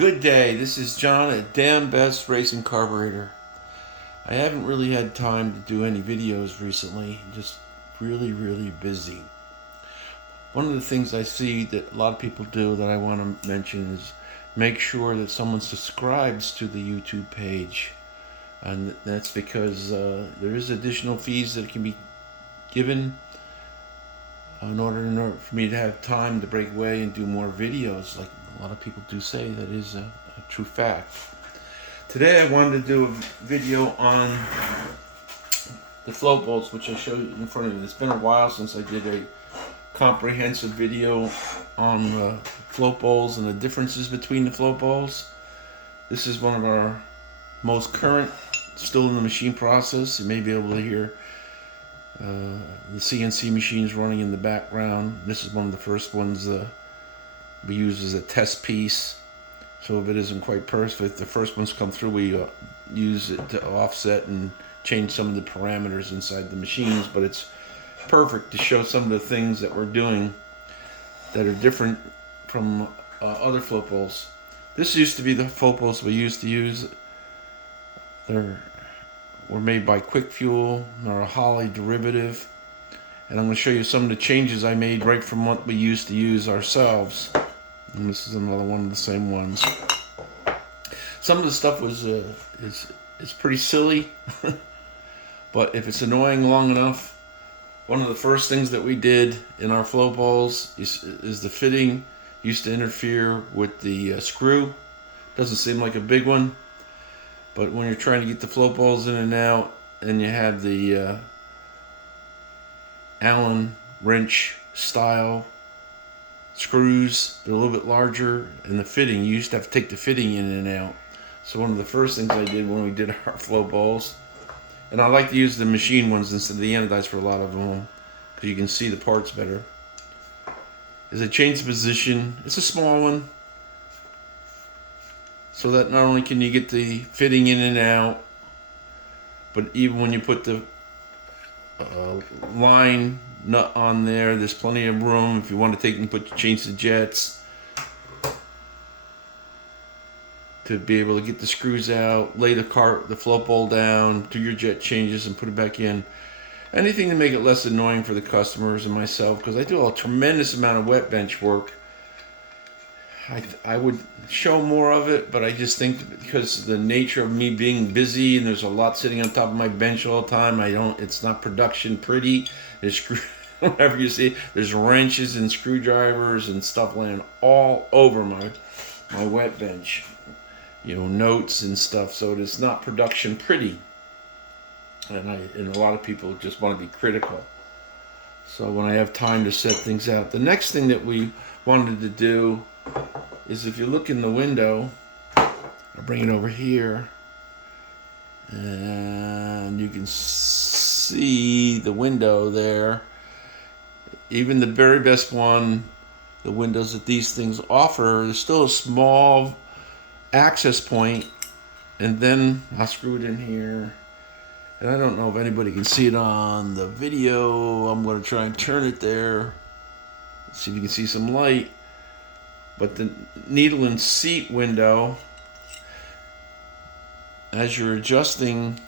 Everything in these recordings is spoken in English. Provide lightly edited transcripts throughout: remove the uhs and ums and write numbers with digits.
Good day, this is John at Dambest Racing Carburetor. I haven't really had time to do any videos recently, just really busy. One of the things I see that a lot of people do that I want to mention is make sure that someone subscribes to the YouTube page. And that's because there is additional fees that can be given in order for me to have time to break away and do more videos, like a lot of people do say. That is a true fact. Today I wanted to do a video on the float bolts, which I show you in front of you. It's been a while since I did a comprehensive video on float bowls and the differences between the float bowls. This is one of our most current, still in the machine process. You may be able to hear the CNC machines running in the background. This is one of the first ones we use as a test piece. So if it isn't quite perfect, the first ones come through, we use it to offset and change some of the parameters inside the machines. But it's perfect to show some of the things that we're doing that are different from other float bowls. This used to be the float bowls we used to use. Were made by Quick Fuel. They're a Holly derivative. And I'm going to show you some of the changes I made right from what we used to use ourselves. And this is another one of the same ones. Some of the stuff was is pretty silly, but if it's annoying long enough, one of the first things that we did in our float bowls is the fitting used to interfere with the screw. Doesn't seem like a big one, but when you're trying to get the float bowls in and out, and you have the Allen wrench style screws, they're a little bit larger, and the fitting, you used to have to take the fitting in and out. So one of the first things I did when we did our float bowls, and I like to use the machine ones instead of the anodized for a lot of them, because you can see the parts better, is I change the position. It's a small one, so that not only can you get the fitting in and out, but even when you put the line nut on there's plenty of room. If you want to take and change the jets, to be able to get the screws out, lay the float bowl down, do your jet changes, and put it back in. Anything to make it less annoying for the customers and myself, because I do a tremendous amount of wet bench work. I would show more of it, but I just think because of the nature of me being busy and there's a lot sitting on top of my bench all the time, it's not production pretty. There's whenever you see, there's wrenches and screwdrivers and stuff laying all over my wet bench. Notes and stuff, so it's not production pretty. And a lot of people just want to be critical. So when I have time to set things out, the next thing that we wanted to do is, if you look in the window, I'll bring it over here, and you can see the window there. Even the very best one, the windows that these things offer, there's still a small access point, and then I'll screw it in here. And I don't know if anybody can see it on the video. I'm going to try and turn it there. See if you can see some light. But the needle and seat window, as you're adjusting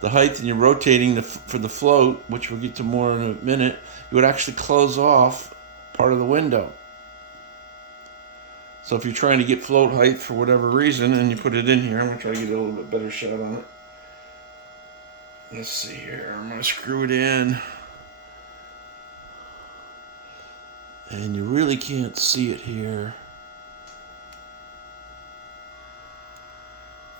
the height and you're rotating for the float, which we'll get to more in a minute, you would actually close off part of the window. So if you're trying to get float height for whatever reason and you put it in here, I'm going to try to get a little bit better shot on it. Let's see here. I'm going to screw it in. And you really can't see it here.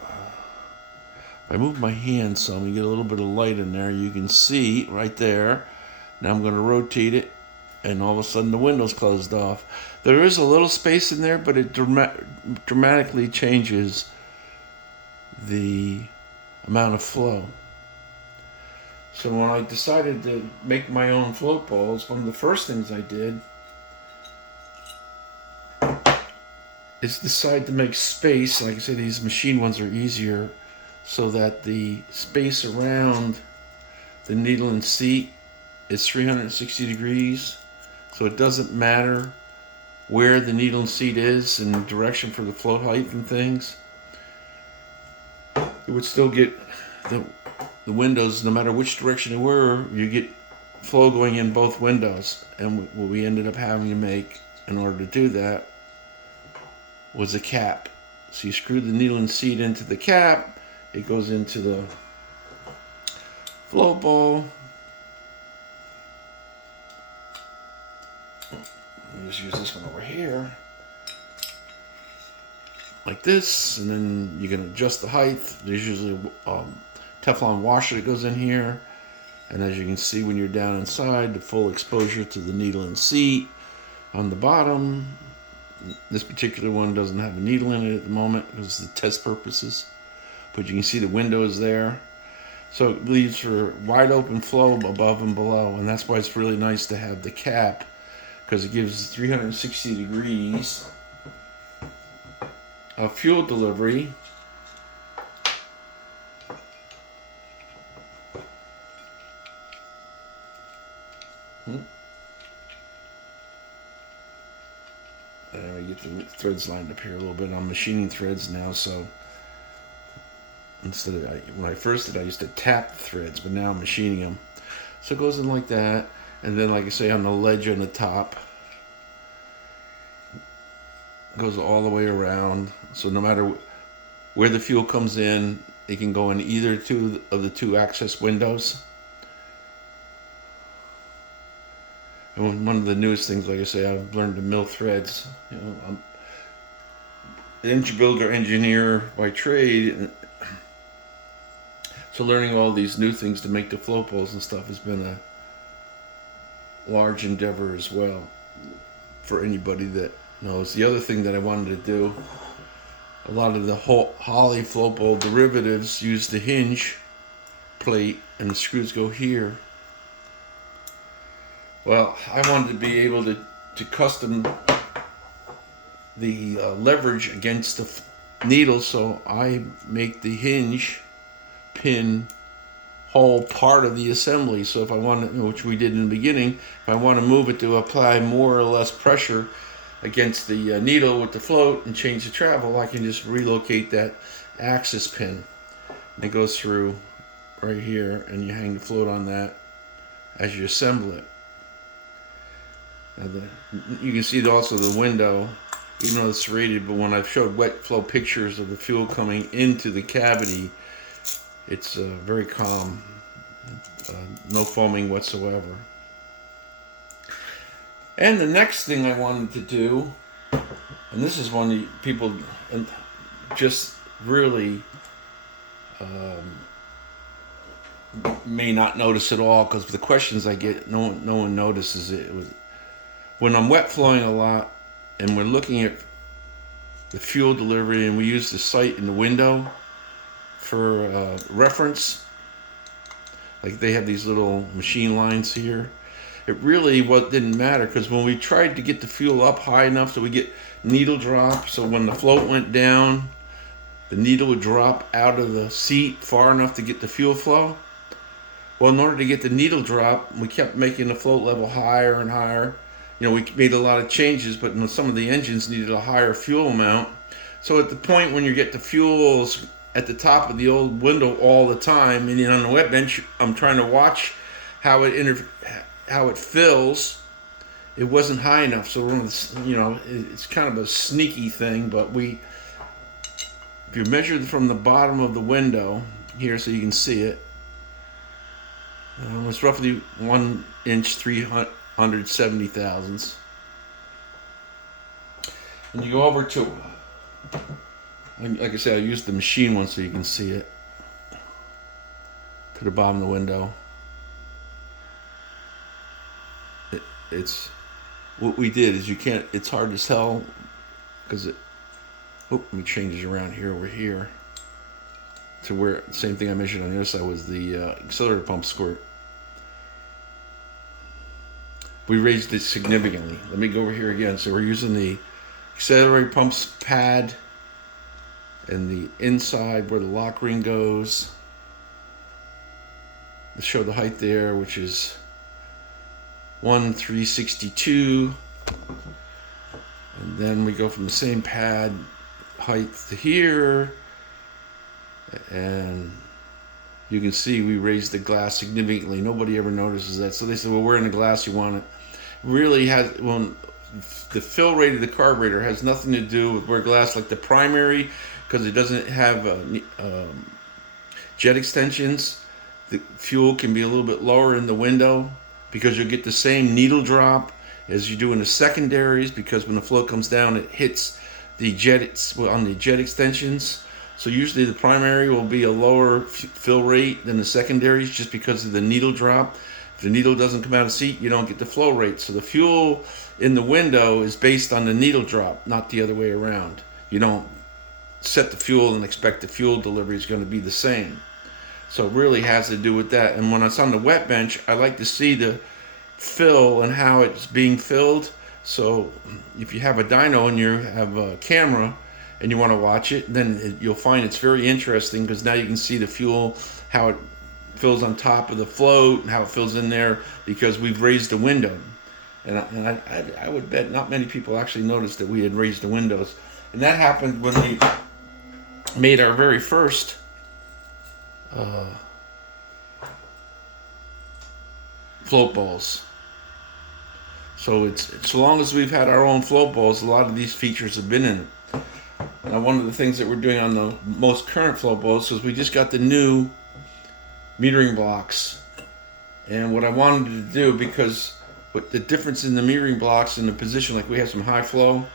If I move my hand some, you get a little bit of light in there. You can see right there. Now I'm going to rotate it, and all of a sudden the window's closed off. There is a little space in there, but it dramatically changes the amount of flow. So when I decided to make my own float bowls, one of the first things I did is decide to make space. Like I said, these machine ones are easier, so that the space around the needle and seat is 360 degrees. So it doesn't matter where the needle and seat is and direction for the float height and things, it would still get the windows, no matter which direction they were, you get flow going in both windows. And what we ended up having to make in order to do that was a cap. So you screw the needle and seat into the cap, it goes into the float bowl. Just use this one over here like this, and then you can adjust the height. There's usually a Teflon washer that goes in here, and as you can see when you're down inside, the full exposure to the needle and seat on the bottom. This particular one doesn't have a needle in it at the moment because of the test purposes, but you can see the windows there. So it leaves for wide open flow above and below, and that's why it's really nice to have the cap, because it gives 360 degrees of fuel delivery. And we get the threads lined up here a little bit. I'm machining threads now, so instead of when I first did, I used to tap the threads, but now I'm machining them. So it goes in like that. And then, like I say, on the ledge on the top, goes all the way around. So no matter where the fuel comes in, it can go in either two of the two access windows. And one of the newest things, like I say, I've learned to mill threads. You know, I'm an hinge builder engineer by trade, so learning all these new things to make the float bowls and stuff has been a large endeavor as well for anybody that knows. The other thing that I wanted to do, a lot of the Holley float bowl derivatives use the hinge plate and the screws go here. Well, I wanted to be able to custom the leverage against the needle, so I make the hinge pin whole part of the assembly. So if I want to, which we did in the beginning, if I want to move it to apply more or less pressure against the needle with the float and change the travel, I can just relocate that axis pin. And it goes through right here, and you hang the float on that as you assemble it. Now you can see also the window, even though it's serrated, but when I've showed wet flow pictures of the fuel coming into the cavity, it's very calm, no foaming whatsoever. And the next thing I wanted to do, and this is one that people just really may not notice at all, because the questions I get, no one notices it. When I'm wet flowing a lot and we're looking at the fuel delivery and we use the sight in the window for reference, like they have these little machine lines here, it really didn't matter, because when we tried to get the fuel up high enough so we get needle drop, so when the float went down, the needle would drop out of the seat far enough to get the fuel flow. Well, in order to get the needle drop, we kept making the float level higher and higher. You know, we made a lot of changes, but some of the engines needed a higher fuel amount. So at the point when you get the fuels at the top of the old window all the time, and on the wet bench, I'm trying to watch how it fills. It wasn't high enough, so you know, it's kind of a sneaky thing. But if you measure from the bottom of the window here, so you can see it, it's roughly 1 inch 370 thousandths. And you go over to, like I said, I used the machine one so you can see it, to the bottom of the window. It's what we did is it's hard to tell because let me change it around here over here to where the same thing I measured on the other side was the accelerator pump squirt. We raised it significantly. Let me go over here again. So we're using the accelerator pumps pad and the inside where the lock ring goes to show the height there, which is 1,362. And then we go from the same pad height to here, and you can see we raised the glass significantly. Nobody ever notices that. So they said, well, where in the glass you want it? Really has, well, the fill rate of the carburetor has nothing to do with where glass, like the primary, because it doesn't have jet extensions. The fuel can be a little bit lower in the window because you'll get the same needle drop as you do in the secondaries, because when the flow comes down, it hits the on the jet extensions. So usually the primary will be a lower fill rate than the secondaries just because of the needle drop. If the needle doesn't come out of seat, you don't get the flow rate. So the fuel in the window is based on the needle drop, not the other way around. You don't set the fuel and expect the fuel delivery is going to be the same. So it really has to do with that. And when it's on the wet bench, I like to see the fill and how it's being filled. So if you have a dyno and you have a camera and you want to watch it, then you'll find it's very interesting, because now you can see the fuel, how it fills on top of the float and how it fills in there, because we've raised the window. And I would bet not many people actually noticed that we had raised the windows. And that happened when we made our very first float balls. So it's so long as we've had our own float balls, a lot of these features have been in it. Now, one of the things that we're doing on the most current float balls is we just got the new metering blocks. And what I wanted to do, because with the difference in the metering blocks and the position, like we have some high flow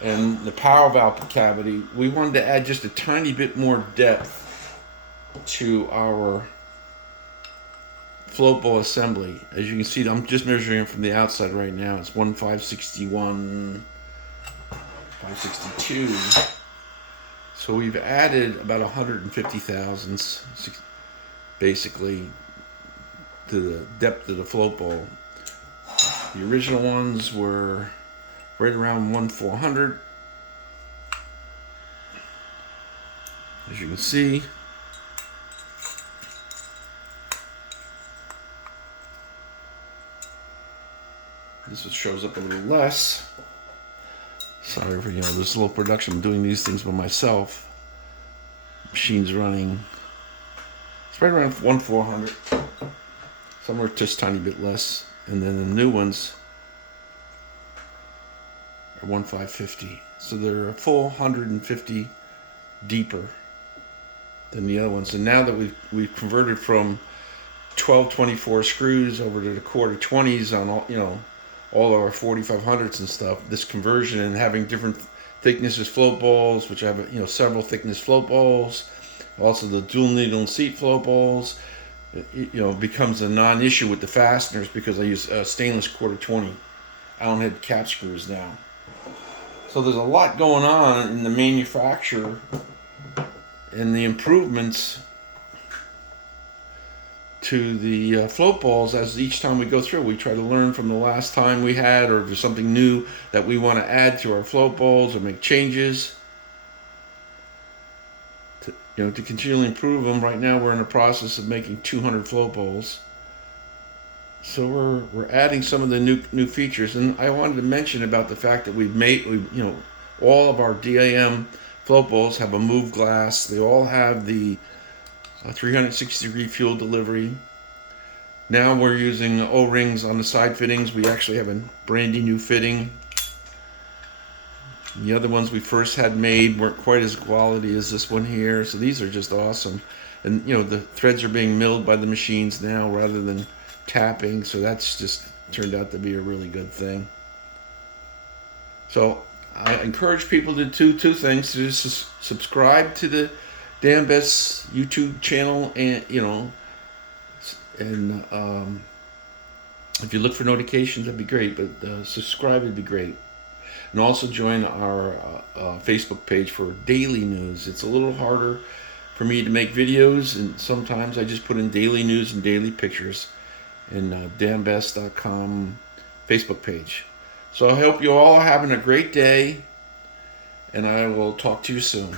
and the power valve cavity, we wanted to add just a tiny bit more depth to our float ball assembly. As you can see, I'm just measuring it from the outside right now. It's 1/561, 562. So we've added about 150 thousandths, basically, to the depth of the float ball. The original ones were right around 1/400. As you can see, this one shows up a little less. Sorry for this little production. I'm doing these things by myself. Machine's running. It's right around 1/400. Some are just a tiny bit less. And then the new ones are 1/550. So they're a full 150 deeper than the other ones. And now that we've converted from 12/24 screws over to the 1/4-20s on all our 4500s and stuff, this conversion and having different thicknesses float balls, which I have several thickness float balls, also the dual needle and seat float balls, becomes a non-issue with the fasteners, because I use stainless 1/4-20 Allen head cap screws now. So there's a lot going on in the manufacture and the improvements to the float balls. As each time we go through, we try to learn from the last time we had, or if there's something new that we want to add to our float balls or make changes to continually improve them. Right now we're in the process of making 200 float balls, so we're adding some of the new features. And I wanted to mention about the fact that all of our DAM float balls have a move glass. They all have the 360-degree fuel delivery. Now we're using O-rings on the side fittings. We actually have a brand new fitting. The other ones we first had made weren't quite as quality as this one here. So these are just awesome. And the threads are being milled by the machines now rather than tapping. So that's just turned out to be a really good thing. So I encourage people to do two things: to just subscribe to the Dambest YouTube channel, and if you look for notifications, that'd be great. But subscribe would be great, and also join our Facebook page for daily news. It's a little harder for me to make videos, and sometimes I just put in daily news and daily pictures in dambest.com Facebook page. So I hope you all are having a great day, and I will talk to you soon.